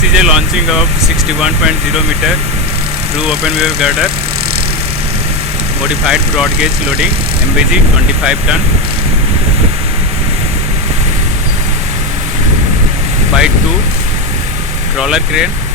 This is a launching of 61.0 meter through open wave girder, modified broad gauge loading, MBG 25 ton by 2 crawler crane.